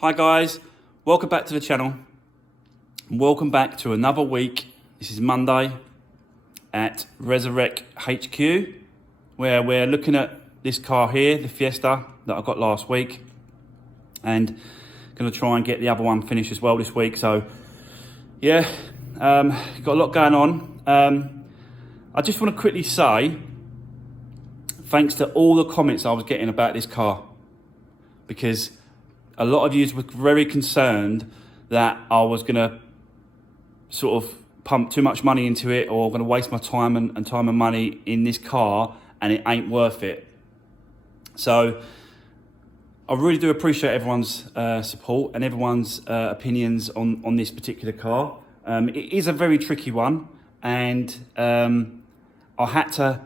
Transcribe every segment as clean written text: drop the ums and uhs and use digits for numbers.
Hi guys, welcome back to the channel. Welcome back to another week. This is Monday at Resurwreck HQ, where we're looking at this car here, the Fiesta that I got last week, and going to try and get the other one finished as well this week. So yeah, got a lot going on. I just want to quickly say thanks to all the comments I was getting about this car, because a lot of you were very concerned that I was going to sort of pump too much money into it, or going to waste my time and time and money in this car, and it ain't worth it. So I really do appreciate everyone's support and everyone's opinions on this particular car. It is a very tricky one, and I had to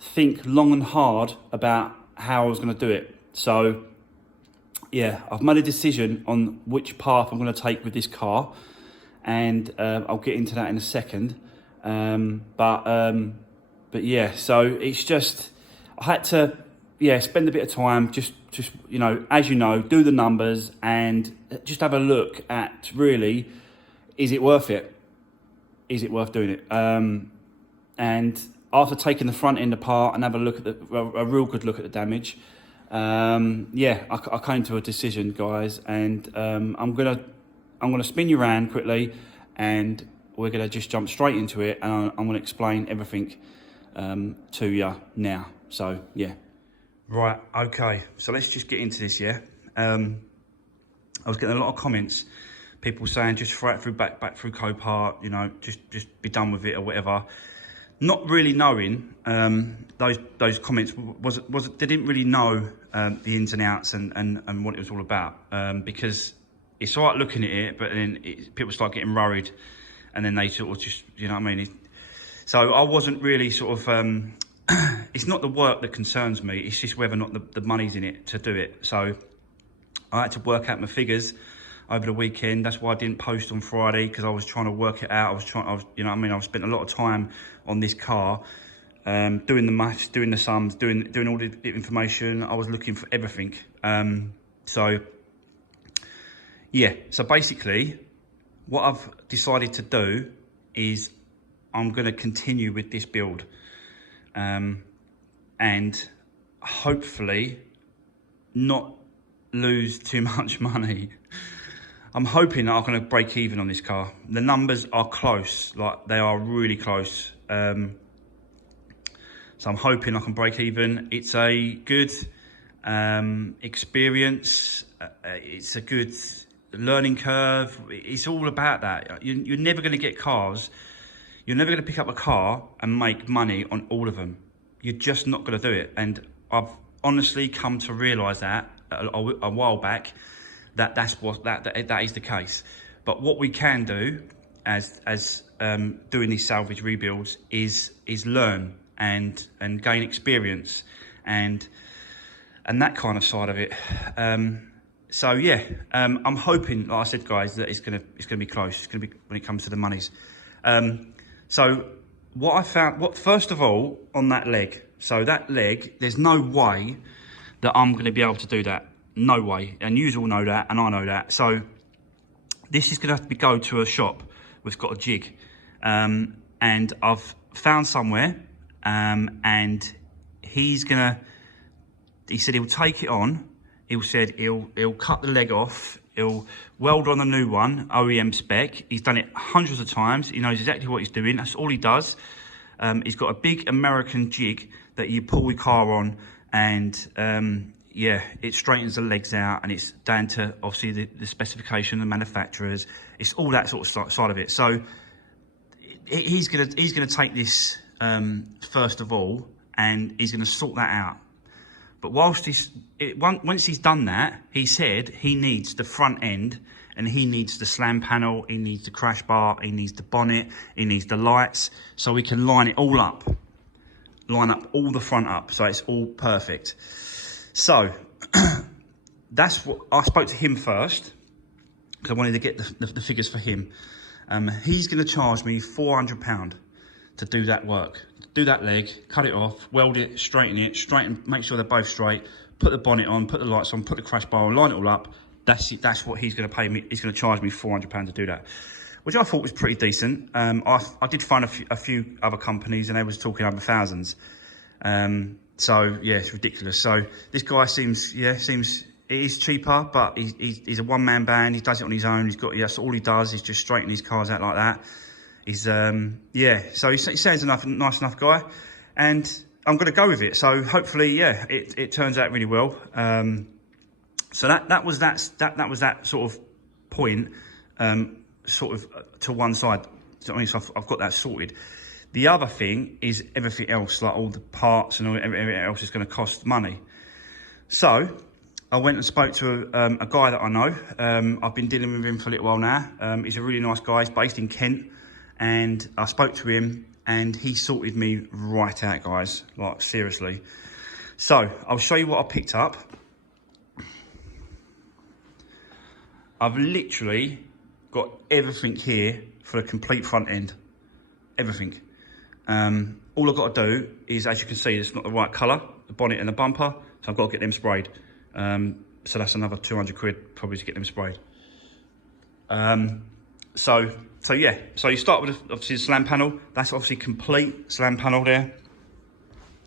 think long and hard about how I was going to do it. So yeah, I've made a decision on which path I'm going to take with this car, and I'll get into that in a second. But yeah, so it's just, I had to, spend a bit of time, just you know, as you know, do the numbers and just have a look at really, is it worth it? Is it worth doing it? And after taking the front end apart and have a look at a real good look at the damage, I came to a decision, guys, and I'm gonna spin you around quickly, and we're gonna just jump straight into it, and I'm gonna explain everything to you now. So yeah, right, okay. So let's just get into this. Yeah, I was getting a lot of comments, people saying just throw it through back through Copart, you know, just be done with it or whatever. Not really knowing those comments was they didn't really know the ins and outs and what it was all about, because it's all right looking at it, but then people start getting worried, and then they sort of just, you know what I mean. So I wasn't really sort of it's not the work that concerns me, it's just whether or not the money's in it to do it. So I had to work out my figures over the weekend. That's why I didn't post on Friday, because I was trying to work it out. You know what I mean, I've spent a lot of time on this car, doing the maths, doing the sums, doing all the information. I was looking for everything. So yeah, so basically what I've decided to do is I'm going to continue with this build, and hopefully not lose too much money. I'm hoping that I'm going to break even on this car. The numbers are close, like they are really close. So I'm hoping I can break even. It's a good experience. It's a good learning curve. It's all about that. You're never going to get cars. You're never going to pick up a car and make money on all of them. You're just not going to do it. And I've honestly come to realise that a while back, that is the case. But what we can do as doing these salvage rebuilds is learn and gain experience and that kind of side of it. So yeah, I'm hoping, like I said, guys, that it's gonna be close. It's gonna be when it comes to the monies. So what I found, first of all, on that leg. So that leg, there's no way that I'm gonna be able to do that. No way, and you all know that, and I know that. So this is gonna have to go to a shop which got a jig, and I've found somewhere, and he said he'll take it on. He'll cut the leg off, he'll weld on the new one, OEM spec. He's done it hundreds of times. He knows exactly what he's doing. That's all he does. He's got a big American jig that you pull your car on, and yeah, it straightens the legs out, and it's down to obviously the specification, the manufacturers. It's all that sort of side of it. So he's gonna take this first of all, and he's gonna sort that out. But once he's done that, he said he needs the front end, and he needs the slam panel, he needs the crash bar, he needs the bonnet, he needs the lights, so we can line it all up, line up all the front up, so it's all perfect. So that's what I spoke to him first, because I wanted to get the figures for him. He's going to charge me £400 to do that work, do that leg, cut it off, weld it, straighten, make sure they're both straight, put the bonnet on, put the lights on, put the crash bar on, line it all up, That's what he's going to pay me. He's going to charge me £400 to do that, which I thought was pretty decent. I did find a few other companies, and they was talking over thousands. So yeah, it's ridiculous. So this guy seems it is cheaper, but he's a one-man band. He does it on his own. That's all he does is just straighten his cars out like that. He's yeah. So he sounds nice enough guy, and I'm going to go with it. So hopefully, yeah, it turns out really well. So that was that sort of point, sort of to one side. So, I mean, so I've got that sorted. The other thing is everything else, like all the parts and everything else is going to cost money. So I went and spoke to a guy that I know. I've been dealing with him for a little while now. He's a really nice guy. He's based in Kent, and I spoke to him, and he sorted me right out, guys. Like, seriously. So I'll show you what I picked up. I've literally got everything here for the complete front end. Everything. All I've got to do is, as you can see, it's not the right colour, the bonnet and the bumper, so I've got to get them sprayed. So that's another 200 quid probably to get them sprayed. So yeah, so you start with obviously the slam panel. That's obviously complete slam panel there.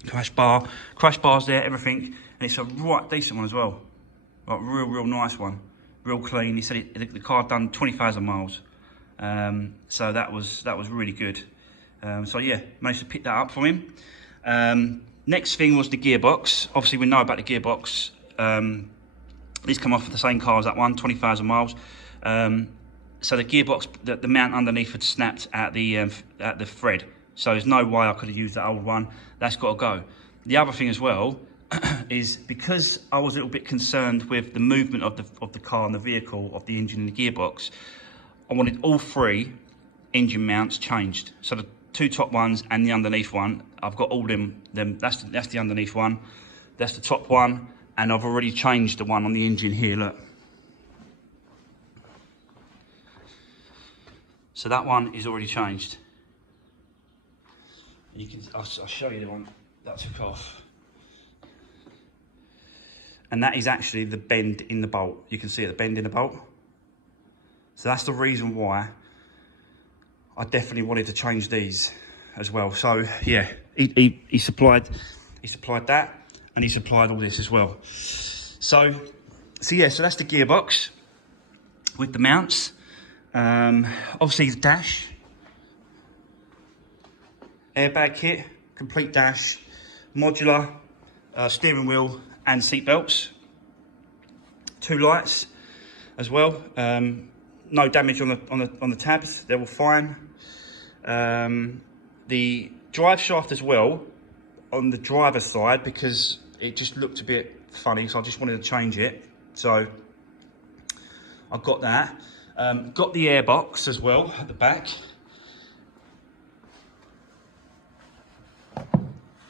Crash bars there, everything, and it's a right decent one as well. Like real nice one. Real clean. He said the car done 20,000 miles, so that was really good. So yeah, managed to pick that up from him. Next thing was the gearbox. Obviously we know about the gearbox. These come off of the same car as that one, 20,000 miles. So the gearbox, the mount underneath had snapped at the thread. So there's no way I could have used that old one. That's got to go. The other thing as well is because I was a little bit concerned with the movement of the car and the vehicle, of the engine and the gearbox, I wanted all three engine mounts changed. So the two top ones and the underneath one, I've got all them. That's the underneath one, that's the top one, and I've already changed the one on the engine here. Look. So that one is already changed. You can, I'll show you the one that took off. And that is actually the bend in the bolt. You can see it, the bend in the bolt. So that's the reason why I definitely wanted to change these as well. So yeah, he supplied that, and he supplied all this as well. So yeah, so that's the gearbox with the mounts. Obviously the dash, airbag kit, complete dash, modular, steering wheel and seat belts, 2 lights as well. No damage on the tabs, they're all fine. The drive shaft as well on the driver's side, because it just looked a bit funny, so I just wanted to change it. So I've got that. Got the airbox as well at the back.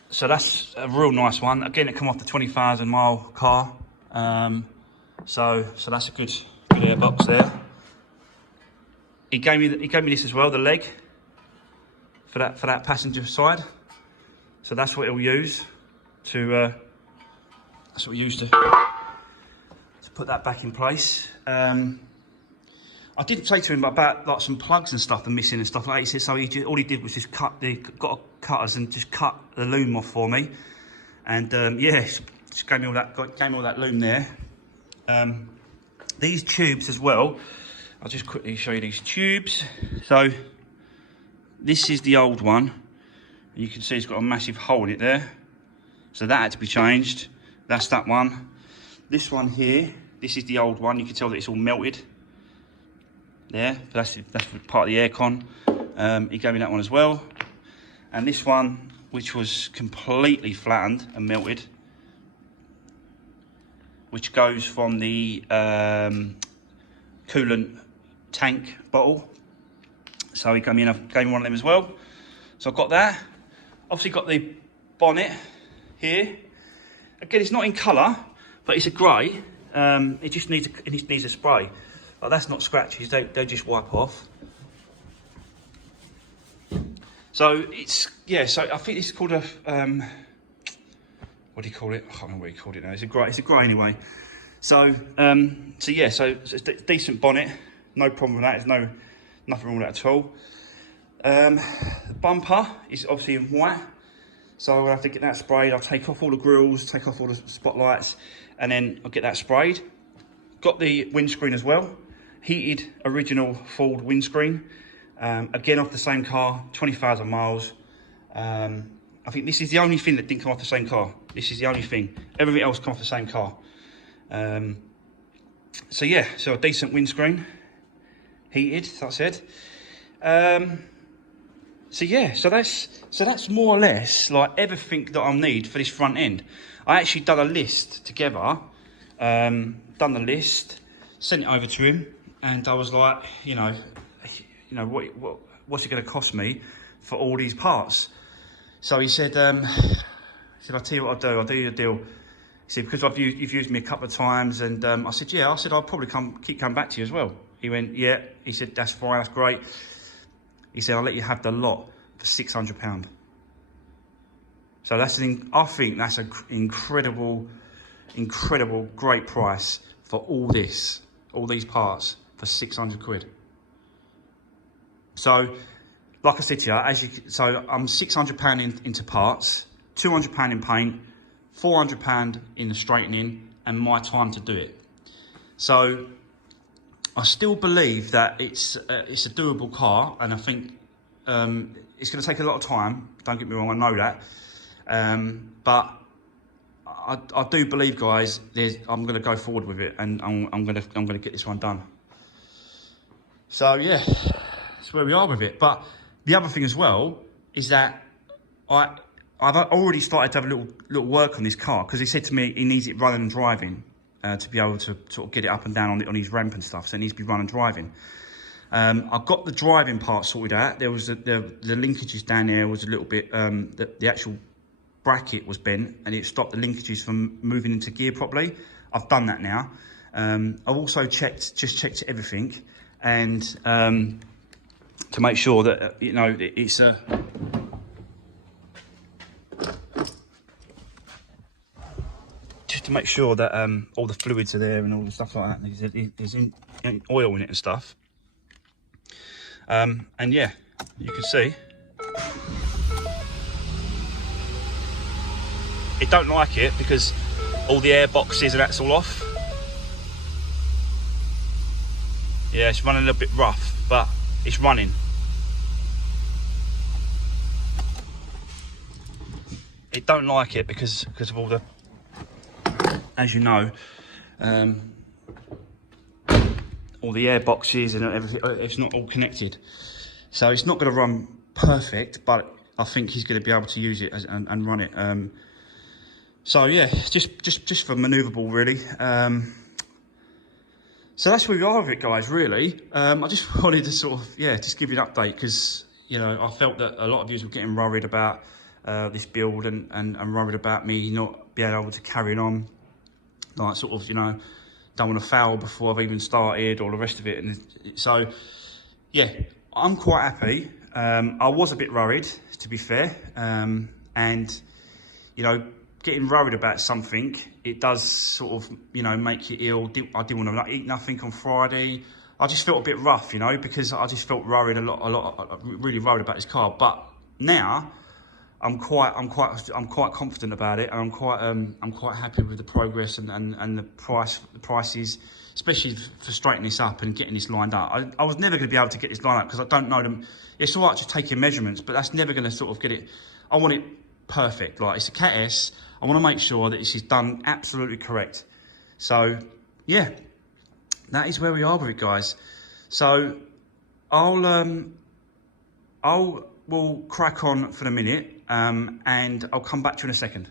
So that's a real nice one. Again, it come off the 20,000 mile car. So that's a good airbox there. He gave me this as well, the leg for that passenger side. So that's what he'll use to put that back in place. I did say to him about like some plugs and stuff are missing and stuff like that. He said, so all he did was just got cutters and just cut the loom off for me. And yeah, just gave me all that loom there. These tubes as well, I'll just quickly show you these tubes. So this is the old one. You can see it's got a massive hole in it there. So that had to be changed. That's that one. This one here, this is the old one. You can tell that it's all melted. There, that's part of the aircon. He gave me that one as well. And this one, which was completely flattened and melted, which goes from the coolant tank bottle. So he gave me one of them as well. So I've got that. Obviously got the bonnet here. Again, it's not in colour, but it's a grey. It just needs a spray. But that's not scratches, they just wipe off. So it's, yeah, so I think it's called a, what do you call it? I can't remember what you called it now. It's a grey anyway. So, so it's a decent bonnet, no problem with that. There's nothing wrong with that at all. The bumper is obviously in white, so I'll have to get that sprayed. I'll take off all the grills, take off all the spotlights, and then I'll get that sprayed. Got the windscreen as well, heated original Ford windscreen, again off the same car, 20,000 miles. I think this is the only thing that didn't come off the same car. This is the only thing. Everything else come off the same car. So yeah, so a decent windscreen, heated, as I said. So that's more or less like everything that I'll need for this front end. I actually done a list together, done the list, sent it over to him, and I was like, what's it going to cost me for all these parts? So he said, I'll tell you what I'll do you a deal. He said, because you've used me a couple of times, and I said, yeah. I said, I'll probably keep coming back to you as well. He went, yeah. He said, that's fine, that's great. He said, I'll let you have the lot for £600. So I think that's an incredible, great price for all these parts for 600 quid. So, like I said to you, so I'm £600 into parts, £200 in paint, £400 in the straightening, and my time to do it. So I still believe that it's a doable car, and I think it's going to take a lot of time. Don't get me wrong, I know that, but I do believe, guys, I'm going to go forward with it, and I'm going to get this one done. So yeah, that's where we are with it. But the other thing as well is that I've already started to have a little work on this car, because he said to me he needs it running and driving to be able to sort of get it up and down on his ramp and stuff. So it needs to be running and driving. I've got the driving part sorted out. There was the linkages down there was a little bit, the actual bracket was bent, and it stopped the linkages from moving into gear properly. I've done that now. I've also just checked everything, and to make sure that it's a to make sure that all the fluids are there and all the stuff like that. There's oil in it and stuff. And yeah, you can see it don't like it because all the air boxes and that's all off. Yeah, it's running a little bit rough, but it's running. It don't like it because of all the, as you know, all the air boxes and everything. It's not all connected, so it's not going to run perfect. But I think he's going to be able to use it and run it. So yeah, just for manoeuvrable, really. So that's where we are with it, guys. Really, I just wanted to sort of just give you an update, because I felt that a lot of you were getting worried about this build and worried about me not being able to carry on. Like sort of, don't want to foul before I've even started, or the rest of it. And so, yeah, I'm quite happy. I was a bit worried, to be fair. And, getting worried about something, it does sort of, make you ill. I didn't want to eat nothing on Friday. I just felt a bit rough, because I just felt worried a lot, really worried about this car. But now, I'm quite confident about it, and I'm quite happy with the progress and the prices, especially for straightening this up and getting this lined up. I was never going to be able to get this lined up because I don't know them. It's all right to take your measurements, but that's never going to sort of get it. I want it perfect. Like, it's a Cat S. I want to make sure that this is done absolutely correct. So yeah, that is where we are with it, guys. So we'll crack on for a minute. And I'll come back to you in a second.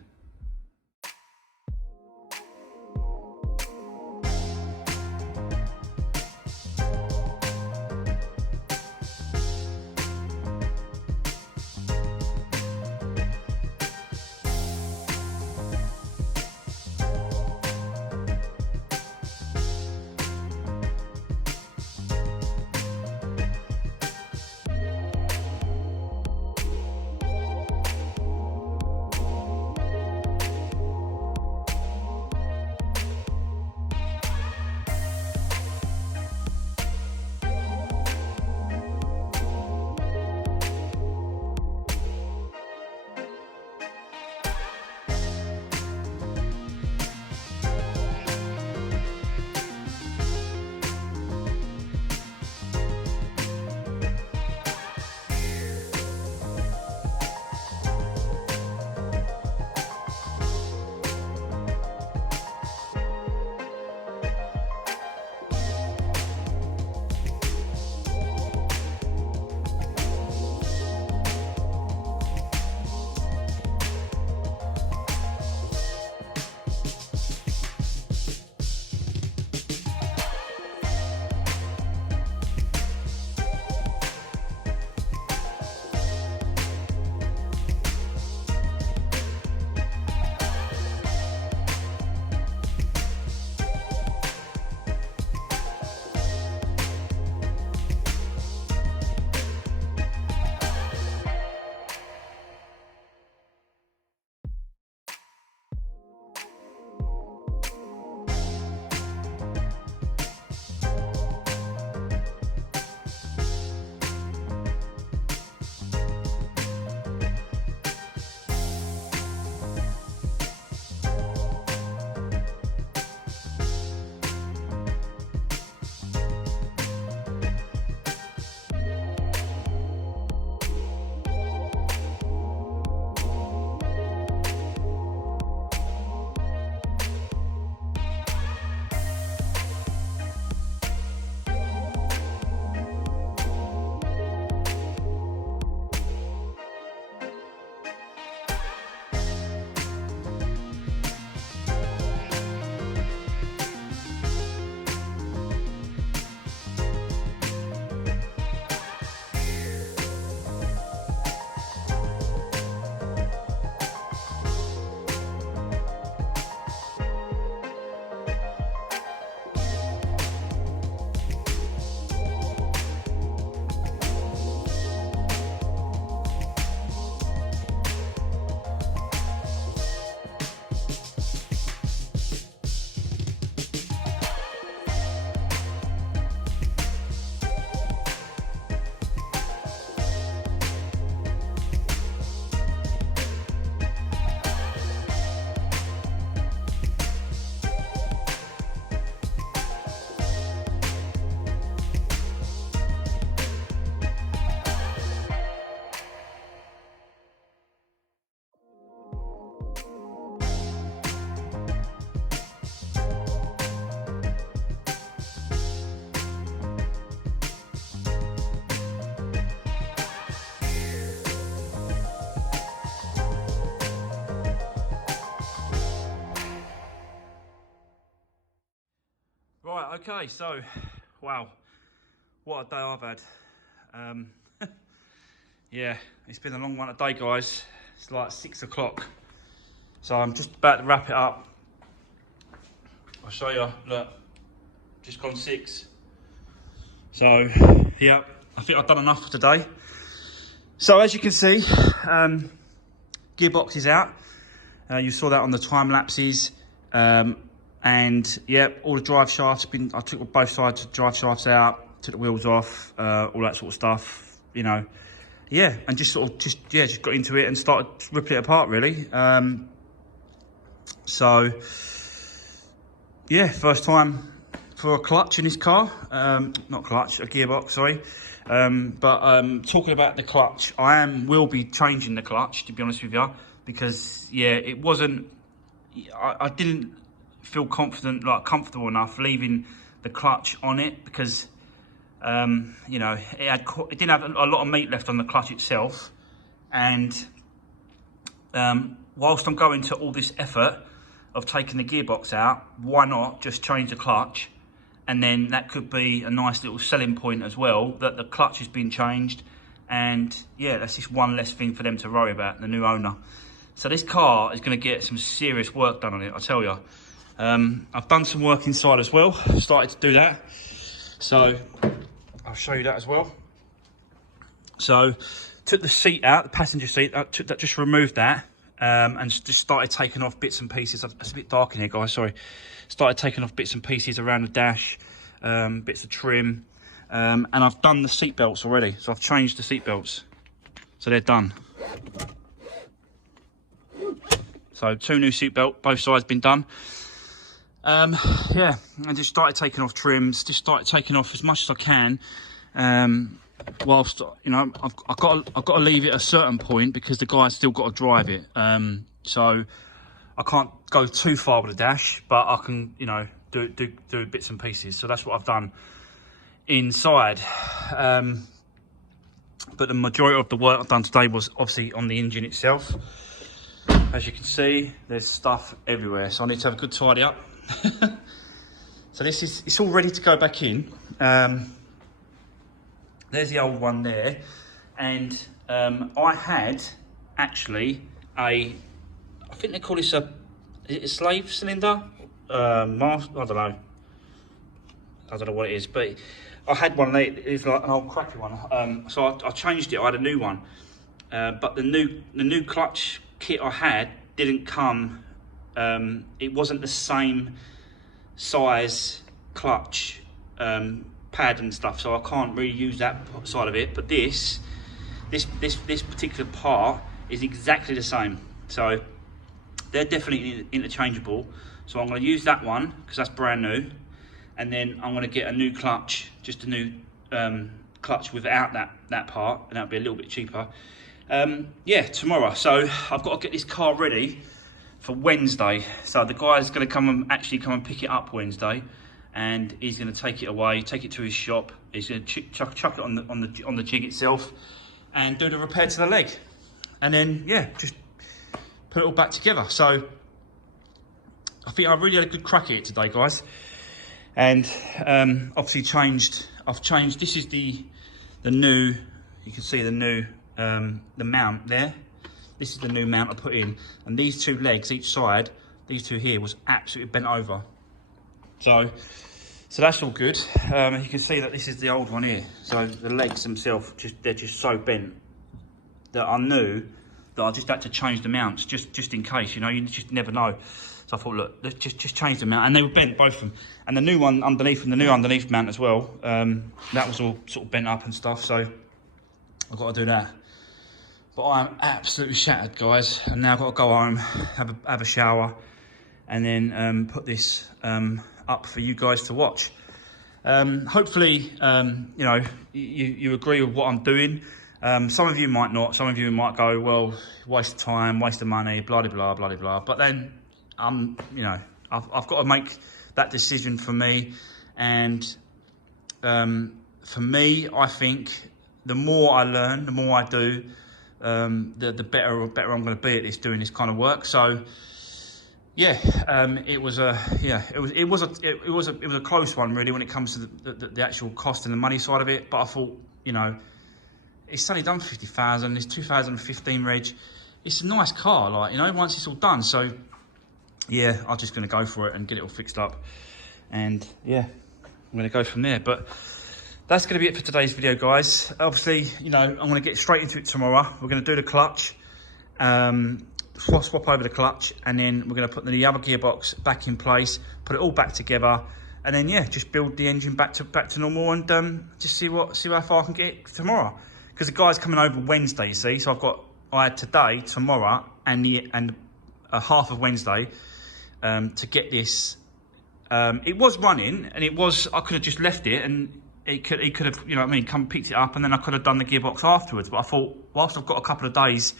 Okay, so, wow, what a day I've had. Yeah, it's been a long one today, guys. It's like 6 o'clock. So I'm just about to wrap it up. I'll show you, look, just gone 6. So, yeah, I think I've done enough for today. So as you can see, gearbox is out. You saw that on the time lapses. And yeah, all the drive shafts I took both sides of the drive shafts out, took the wheels off, all that sort of stuff, you know. Yeah, and just got into it and started ripping it apart, really. So yeah, first time for a clutch in this car. Not clutch, a gearbox, sorry. Talking about the clutch, will be changing the clutch, to be honest with you, because yeah, it wasn't, I didn't feel comfortable enough leaving the clutch on it, because you know, it didn't have a lot of meat left on the clutch itself. And whilst I'm going to all this effort of taking the gearbox out, why not just change the clutch? And then that could be a nice little selling point as well, that the clutch has been changed. And yeah, that's just one less thing for them to worry about, the new owner. So this car is going to get some serious work done on it, I tell you. I've done some work inside as well, started to do that. So I'll show you that as well. So took the seat out, the passenger seat, just removed that, and just started taking off bits and pieces. It's a bit dark in here, guys, sorry. Started taking off bits and pieces around the dash, bits of trim, and I've done the seat belts already. So I've changed the seat belts, so they're done. So 2 new seat belts, both sides been done. Yeah, I just started taking off trims, just started taking off as much as I can. Whilst, you know, I've got to leave it at a certain point, because the guy's still got to drive it. So I can't go too far with the dash, but I can, you know, do bits and pieces. So that's what I've done inside. But the majority of the work I've done today was obviously on the engine itself. As you can see, there's stuff everywhere, so I need to have a good tidy up. So it's all ready to go back in. There's the old one there, and I had actually I think they call this a slave cylinder, I don't know what it is, but I had one. It's like an old crappy one. So I changed it. I had a new one, but the new clutch kit I had didn't come. It wasn't the same size clutch pad and stuff, so I can't really use that side of it. But this particular part is exactly the same, so they're definitely interchangeable. So I'm going to use that one because that's brand new, and then I'm going to get a new clutch, just a new clutch without that part, and that'll be a little bit cheaper. Yeah, tomorrow. So I've got to get this car ready for Wednesday. So the guy's going to come and pick it up Wednesday, and he's going to take it away, take it to his shop. He's going to chuck it on the jig itself, and do the repair to the leg, and then yeah, just put it all back together. So I think I really had a good crack at it today, guys. And obviously I've changed. This is the new. You can see the new the mount there. This is the new mount I put in, and these 2 legs each side, these 2 here, was absolutely bent over. So that's all good. You can see that this is the old one here. So the legs themselves, they're just so bent that I knew that I just had to change the mounts just in case. You know, you just never know. So I thought, look, let's just change the mount, and they were bent, both of them. And the new one underneath, and the new underneath mount as well, that was all sort of bent up and stuff. So I've got to do that. But I'm absolutely shattered, guys. And now I've got to go home, have a shower, and then put this up for you guys to watch. Hopefully, you know, you agree with what I'm doing. Some of you might not. Some of you might go, well, waste of time, waste of money, blah, blah, blah, blah, blah. But then, you know, I've got to make that decision for me. And for me, I think the more I learn, the more I do, the better I'm going to be at doing this kind of work. So yeah, it was a close one really when it comes to the actual cost and the money side of it. But I thought, you know, it's only done 50,000. It's 2015 reg. It's a nice car, like, you know, once it's all done. So yeah, I'm just going to go for it and get it all fixed up, and yeah, I'm going to go from there. But that's going to be it for today's video, guys. Obviously, you know, I'm going to get straight into it tomorrow. We're going to do the clutch, swap over the clutch, and then we're going to put the other gearbox back in place, put it all back together, and then yeah, just build the engine back to normal, and just see how far I can get tomorrow. Because the guy's coming over Wednesday, you see. So I had today, tomorrow, and half of Wednesday to get this. It was running, and I could have just left it, and he could have, you know what I mean, come picked it up, and then I could have done the gearbox afterwards. But I thought, whilst I've got a couple of days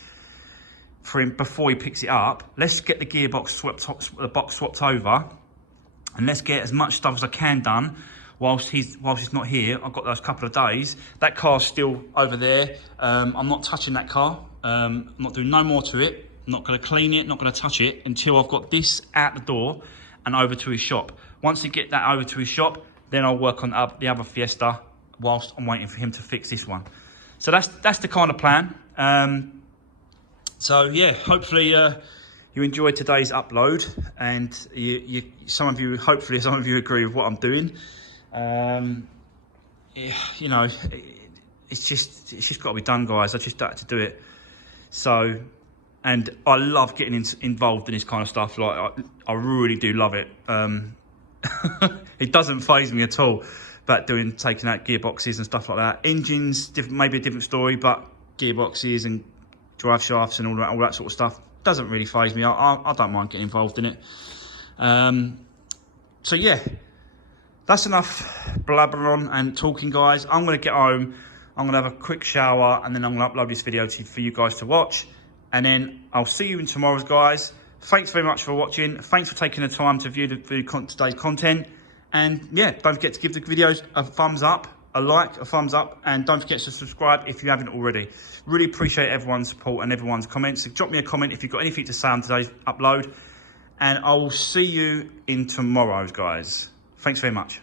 for him before he picks it up, let's get the gearbox the box swapped over, and let's get as much stuff as I can done whilst he's not here. I've got those couple of days. That car's still over there. I'm not touching that car. I'm not doing no more to it. I'm not going to clean it, not going to touch it until I've got this out the door and over to his shop. Once I get that over to his shop, then I'll work on the other Fiesta whilst I'm waiting for him to fix this one. So that's the kind of plan. So yeah, hopefully you enjoyed today's upload, and some of you agree with what I'm doing. You know, it's just got to be done, guys. I just had to do it. So, and I love getting involved in this kind of stuff. Like I really do love it. It doesn't faze me at all about taking out gearboxes and stuff like that. Engines, maybe a different story, but gearboxes and drive shafts and all that sort of stuff doesn't really faze me. I don't mind getting involved in it. So yeah, that's enough blabbering on and talking, guys. I'm going to get home. I'm going to have a quick shower, and then I'm going to upload this video for you guys to watch. And then I'll see you in tomorrow's, guys. Thanks very much for watching. Thanks for taking the time to view today's content. And yeah, don't forget to give the videos a thumbs up, a like, a thumbs up, and don't forget to subscribe if you haven't already. Really appreciate everyone's support and everyone's comments. So drop me a comment if you've got anything to say on today's upload. And I will see you in tomorrow's, guys. Thanks very much.